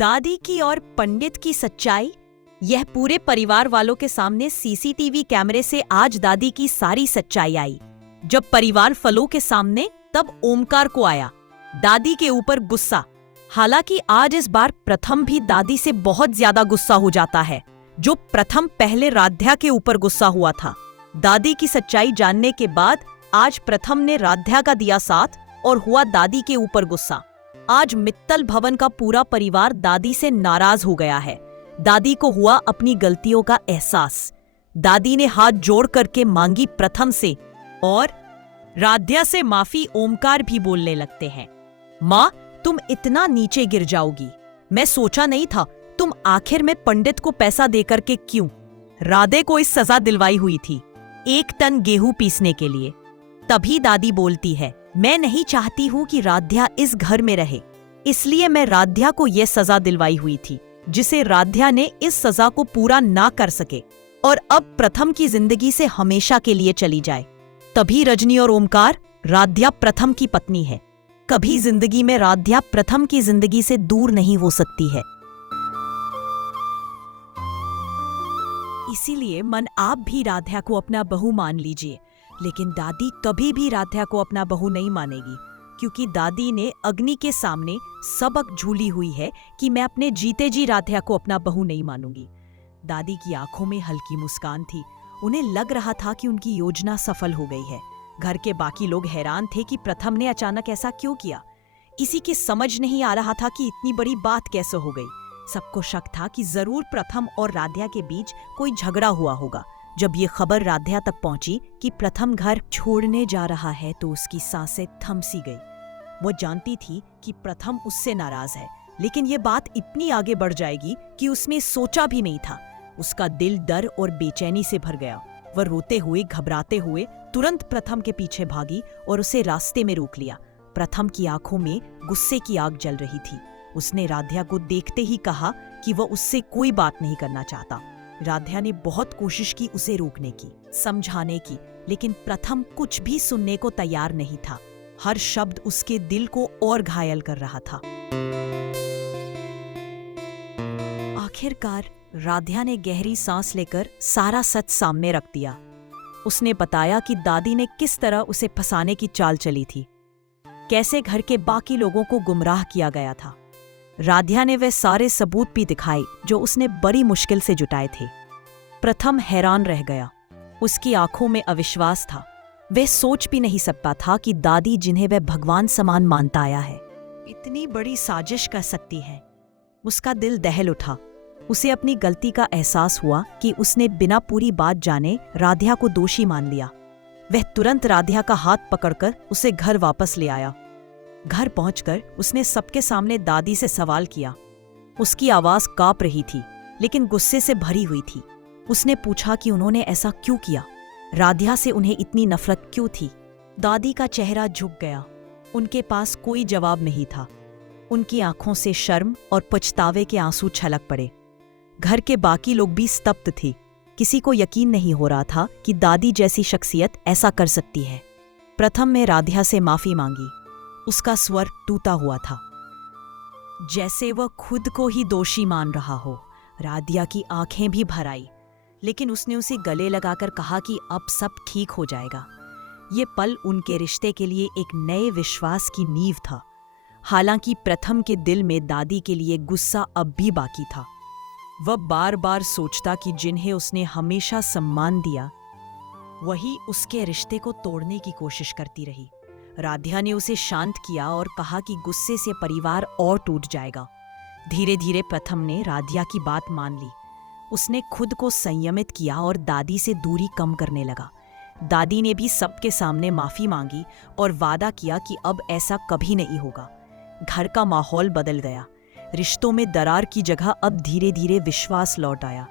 दादी की और पंडित की सच्चाई। यह पूरे परिवार वालों के सामने सीसीटीवी कैमरे से आज दादी की सारी सच्चाई आई। जब परिवार फलों के सामने, तब ओमकार को आया दादी के ऊपर गुस्सा। हालांकि आज इस बार प्रथम भी दादी से बहुत ज्यादा गुस्सा हो जाता है, जो प्रथम पहले राध्या के ऊपर गुस्सा हुआ था। दादी की सच्चाई जानने के बाद आज प्रथम ने राध्या का दिया साथ और हुआ दादी के ऊपर गुस्सा। आज मित्तल भवन का पूरा परिवार दादी से नाराज हो गया है। दादी को हुआ अपनी गलतियों का एहसास। दादी ने हाथ जोड़ करके मांगी प्रथम से और राध्या से माफी। ओमकार भी बोलने लगते हैं, माँ तुम इतना नीचे गिर जाओगी, मैं सोचा नहीं था। तुम आखिर में पंडित को पैसा देकर के क्यों? राधे को इस सजा दिलवाई हुई थी 1 टन गेहूं पीसने के लिए। तभी दादी बोलती है, मैं नहीं चाहती हूं कि राध्या इस घर में रहे, इसलिए मैं राध्या को यह सजा दिलवाई हुई थी, जिसे राध्या ने इस सजा को पूरा ना कर सके और अब प्रथम की जिंदगी से हमेशा के लिए चली जाए। तभी रजनी और ओमकार, राध्या प्रथम की पत्नी है। कभी जिंदगी में राध्या प्रथम की जिंदगी से दूर नहीं हो सकती है। इसीलिए मन आप भी राध्या को अपना बहू मान लीजिए, लेकिन दादी कभी भी राध्या को अपना बहू नहीं मानेगी, क्योंकि दादी ने अग्नि के सामने सबक झूली हुई है कि मैं अपने जीते जी राध्या को अपना बहू नहीं मानूंगी। दादी की आंखों में हल्की मुस्कान थी। उन्हें लग रहा था कि उनकी योजना सफल हो गई है। घर के बाकी लोग हैरान थे कि प्रथम ने अचानक ऐसा क्यों किया। किसी की समझ नहीं आ रहा था कि इतनी बड़ी बात कैसे हो गई। सबको शक था कि जरूर प्रथम और राध्या के बीच कोई झगड़ा हुआ होगा। जब ये खबर राध्या तक पहुंची कि प्रथम घर छोड़ने जा रहा है, तो उसकी सांसें थम सी गई। वो जानती थी कि प्रथम उससे नाराज है, लेकिन ये बात इतनी आगे बढ़ जाएगी कि उसने सोचा भी नहीं था। उसका दिल डर और बेचैनी से भर गया। वह रोते हुए, घबराते हुए तुरंत प्रथम के पीछे भागी और उसे रास्ते में रोक लिया। प्रथम की आंखों में गुस्से की आग जल रही थी। उसने राध्या को देखते ही कहा कि वह उससे कोई बात नहीं करना चाहता। राध्या ने बहुत कोशिश की उसे रोकने की, समझाने की, लेकिन प्रथम कुछ भी सुनने को तैयार नहीं था। हर शब्द उसके दिल को और घायल कर रहा था। आखिरकार राध्या ने गहरी सांस लेकर सारा सच सामने रख दिया। उसने बताया कि दादी ने किस तरह उसे फंसाने की चाल चली थी, कैसे घर के बाकी लोगों को गुमराह किया गया था। राध्या ने वे सारे सबूत भी दिखाए जो उसने बड़ी मुश्किल से जुटाए थे। प्रथम हैरान रह गया। उसकी आंखों में अविश्वास था। वह सोच भी नहीं सकता था कि दादी, जिन्हें वह भगवान समान मानता आया है, इतनी बड़ी साजिश कर सकती है। उसका दिल दहल उठा। उसे अपनी गलती का एहसास हुआ कि उसने बिना पूरी बात जाने राध्या को दोषी मान लिया। वह तुरंत राध्या का हाथ पकड़कर उसे घर वापस ले आया। घर पहुंचकर उसने सबके सामने दादी से सवाल किया। उसकी आवाज कांप रही थी, लेकिन गुस्से से भरी हुई थी। उसने पूछा कि उन्होंने ऐसा क्यों किया, राध्या से उन्हें इतनी नफरत क्यों थी। दादी का चेहरा झुक गया। उनके पास कोई जवाब नहीं था। उनकी आंखों से शर्म और पछतावे के आंसू छलक पड़े। घर के बाकी लोग भी स्तब्ध थे। किसी को यकीन नहीं हो रहा था कि दादी जैसी शख्सियत ऐसा कर सकती है। प्रथम ने राध्या से माफी मांगी। उसका स्वर टूटा हुआ था, जैसे वह खुद को ही दोषी मान रहा हो। राध्या की आंखें भी भर आई, लेकिन उसने उसे गले लगाकर कहा कि अब सब ठीक हो जाएगा। ये पल उनके रिश्ते के लिए एक नए विश्वास की नींव था। हालांकि प्रथम के दिल में दादी के लिए गुस्सा अब भी बाकी था। वह बार बार सोचता कि जिन्हें उसने हमेशा सम्मान दिया, वही उसके रिश्ते को तोड़ने की कोशिश करती रही। राध्या ने उसे शांत किया और कहा कि गुस्से से परिवार और टूट जाएगा। धीरे धीरे प्रथम ने राध्या की बात मान ली। उसने खुद को संयमित किया और दादी से दूरी कम करने लगा। दादी ने भी सबके सामने माफी मांगी और वादा किया कि अब ऐसा कभी नहीं होगा। घर का माहौल बदल गया। रिश्तों में दरार की जगह अब धीरे धीरे विश्वास लौट आया।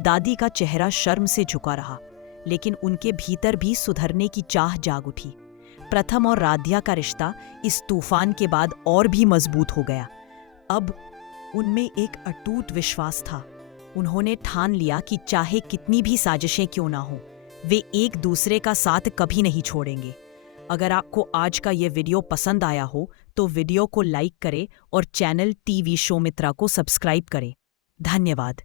दादी का चेहरा शर्म से झुका रहा, लेकिन उनके भीतर भी सुधरने की चाह जाग उठी। प्रथम और राध्या का रिश्ता इस तूफान के बाद और भी मजबूत हो गया। अब उनमें एक अटूट विश्वास था। उन्होंने ठान लिया कि चाहे कितनी भी साजिशें क्यों ना हो, वे एक दूसरे का साथ कभी नहीं छोड़ेंगे। अगर आपको आज का ये वीडियो पसंद आया हो तो वीडियो को लाइक करें और चैनल टीवी शो मित्रा को सब्सक्राइब करें। धन्यवाद।